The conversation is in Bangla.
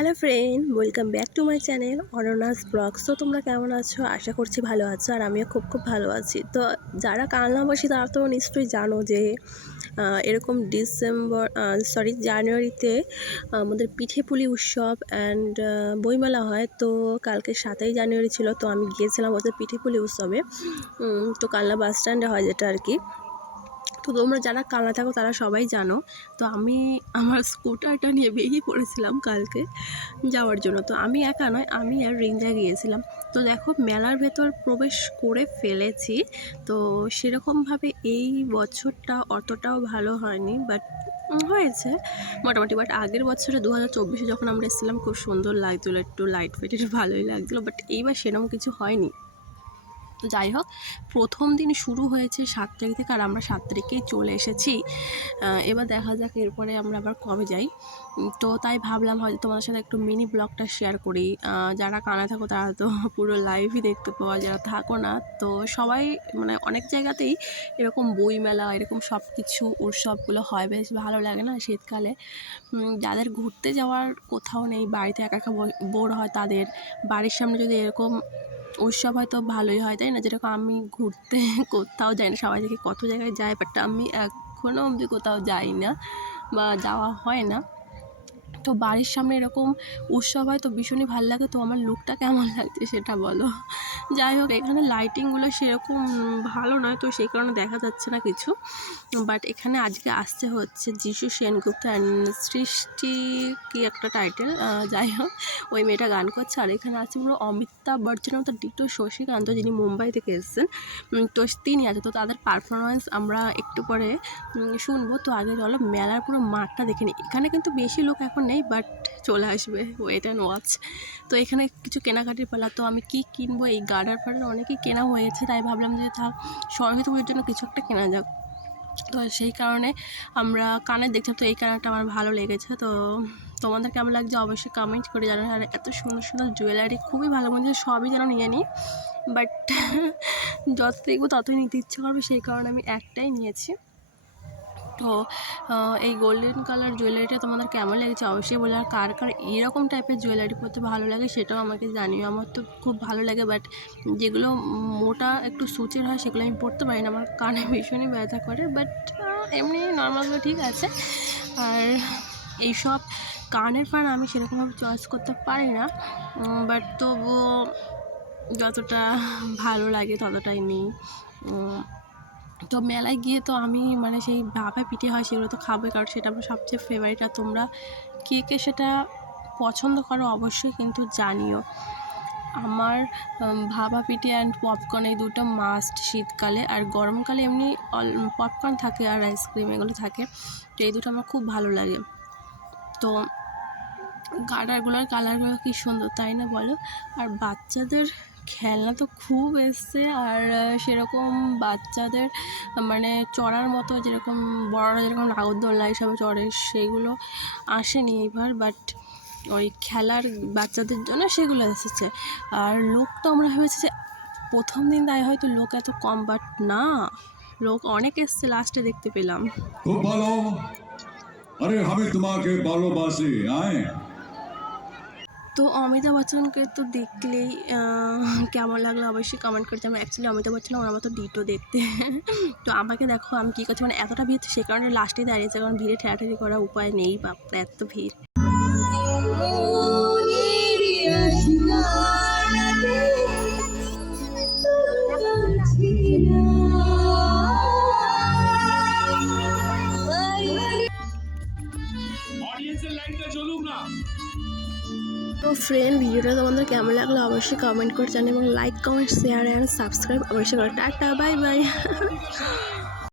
Hello friend, welcome back to my channel Ananya's blogs. তো তোমরা কেমন আছো? আশা করছি ভালো আছো, আর আমিও খুব ভালো আছি। তো যারা কালনাবাসী তারা তো নিশ্চয়ই জানো যে এরকম জানুয়ারিতে আমাদের পিঠেপুলি উৎসব অ্যান্ড বইমেলা হয়। তো কালকে 7ই জানুয়ারি ছিল, তো আমি গিয়েছিলাম ওদের পিঠেপুলি উৎসবে। তো কালনা বাস স্ট্যান্ডে হয় যেটা আর কি। তো তোমরা যারা কালনা থাকো তারা সবাই জানো। তো আমি আমার স্কুটারটা নিয়ে বেরিয়ে পড়েছিলাম কালকে যাওয়ার জন্য। তো আমি একা নয়, আমি আর রিঞ্জা গিয়েছিলাম। তো দেখো মেলার ভেতর প্রবেশ করে ফেলেছি। তো সেরকমভাবে এই বছরটা অতটাও ভালো হয়নি, বাট হয়েছে মোটামুটি। বাট আগের বছরে 2024-এ যখন আমরা এসেছিলাম খুব সুন্দর লাগছিলো, একটু লাইট ফেটের ভালোই লাগছিলো। বাট এইবার সেরকম কিছু হয়নি। তো যাই হোক, প্রথম দিন শুরু হয়েছে 7 তারিখ থেকে, আর আমরা 7 তারিখেই চলে এসেছি। এবার দেখা যাক এরপরে আমরা আবার কবে যাই। তো তাই ভাবলাম হয়তো তোমাদের সাথে একটু মিনি ব্লগটা শেয়ার করি। যারা কানা থাকো তারা তো পুরো লাইভই দেখতে পাওয়া, যারা থাকো না তো সবাই মানে অনেক জায়গাতেই এরকম বইমেলা এরকম সব কিছু উৎসবগুলো হয়, বেশ ভালো লাগে না শীতকালে। যাদের ঘুরতে যাওয়ার কোথাও নেই, বাড়িতে একা একা বোর হয়, তাদের বাড়ির সামনে যদি এরকম উৎসব হয়তো ভালোই হয়, তাই না? যেরকম আমি ঘুরতে কোথাও যাই না, সবাই দেখে কত জায়গায় যায়, বাট আমি এখনও অবধি কোথাও যাই না বা যাওয়া হয় না। তো বাড়ির সামনে এরকম উৎসব হয় তো ভীষণই ভালো লাগে। তো আমার লুকটা কেমন লাগছে সেটা বলো। যাই হোক, এখানে লাইটিংগুলো সেরকম ভালো নয়, তো সেই কারণে দেখা যাচ্ছে না কিছু। বাট এখানে আজকে আসছে হচ্ছে যিশু সেনগুপ্ত অ্যান্ড সৃষ্টি কি একটা টাইটেল, যাই হোক ওই মেয়েটা গান করছে। আর এখানে আছে পুরো অমিতাভ বচ্চনের মতো ডিটো শশীকান্ত, যিনি মুম্বাই থেকে এসেছেন। তো তিনি আছে, তো তাদের পারফরমেন্স আমরা একটু পরে শুনবো। তো আগে চলো মেলার পুরো মাঠটা দেখে নিই। এখানে কিন্তু বেশি লোক এখন নেই, বাট চলে আসবে, ওয়েট অ্যান্ড ওয়াচ। তো এখানে কিছু কেনাকাটির পালা। তো আমি কি কিনবো, এই গার্ডার ফার্ডার অনেকেই কেনা হয়েছে, তাই ভাবলাম যে সরস্বতী পুজোর জন্য কিছু একটা কেনা যাক। তো সেই কারণে আমরা কানের দেখছিলাম। তো এই কানেরটা আমার ভালো লেগেছে। তো তোমাদের কেমন লাগছে অবশ্যই কমেন্ট করে জানো। আর এত সুন্দর সুন্দর জুয়েলারি খুবই ভালো, মনে হচ্ছে সবই যেন নিয়ে নিই, বাট যত দেখবো ততই নিতে ইচ্ছে করবে, সেই কারণে আমি একটাই নিয়েছি। তো এই গোল্ডেন কালার জুয়েলারিটা তোমাদের কেমন লেগেছে অবশ্যই বলে। আর কার কার এরকম টাইপের জুয়েলারি পরতে ভালো লাগে সেটাও আমাকে জানিও। আমার তো খুব ভালো লাগে, বাট যেগুলো মোটা একটু সূচের হয় সেগুলো আমি পরতে পারি না, আমার কানে ভীষণই ব্যথা করে। বাট এমনি নর্মালগুলো ঠিক আছে। আর এইসব কানের ফান আমি সেরকমভাবে চয়েস করতে পারি না, বাট তবুও যতটা ভালো লাগে ততটাই নিই। তো মেলায় গিয়ে তো আমি মানে সেই ভাপা পিঠে হয় সেগুলো তো খাবোই, কারণ সেটা আমার সবচেয়ে ফেভারিট। আর তোমরা কে সেটা পছন্দ করো অবশ্যই কিন্তু জানিও। আমার ভাপা পিঠে অ্যান্ড পপকর্ন এই দুটো মাস্ট শীতকালে। আর গরমকালে এমনি পপকর্ন থাকে আর আইসক্রিম এগুলো থাকে, তো এই দুটো আমার খুব ভালো লাগে। তো গার্ডারগুলোর কালারগুলো কি সুন্দর, তাই না বলো? আর বাচ্চাদের খেলনা তো খুব এসছে। আর সেরকম বাচ্চাদের মানে চড়ার মতো যেরকম বড়রা যেরকম নাগরদোল্লা এইসবে চড়ে সেইগুলো আসেনি এবার, বাট ওই খেলার বাচ্চাদের জন্য সেগুলো এসেছে। আর লোক তো আমরা ভেবেছি যে প্রথম দিন তাই হয়তো লোক এত কম, বাট না, লোক অনেক এসছে, লাস্টে দেখতে পেলাম। খুব ভালো। আরে আমি তোমাকে ভালোবাসি। তো অমিতাভ বচ্চনকে তো দেখলেই কেমন লাগলো অবশ্যই কমেন্ট করতে। আমার অ্যাকচুয়ালি অমিতাভ বচ্চন আমার মতো ডিটো দেখতে। তো আমাকে দেখো আমি কী করছি, মানে এতটা ভিড়, সে কারণে লাস্টেই দাঁড়িয়েছে, কারণ ভিড়ে ঠেলাঠেলি করার উপায় নেই, বাপরে এত ভিড়। তো ফ্রেন্ড, ভিডিওটা তোমাদের কেমন লাগলো অবশ্যই কমেন্ট করে জানাও, এবং like comment share and subscribe অবশ্যই করো। Tata, bye bye.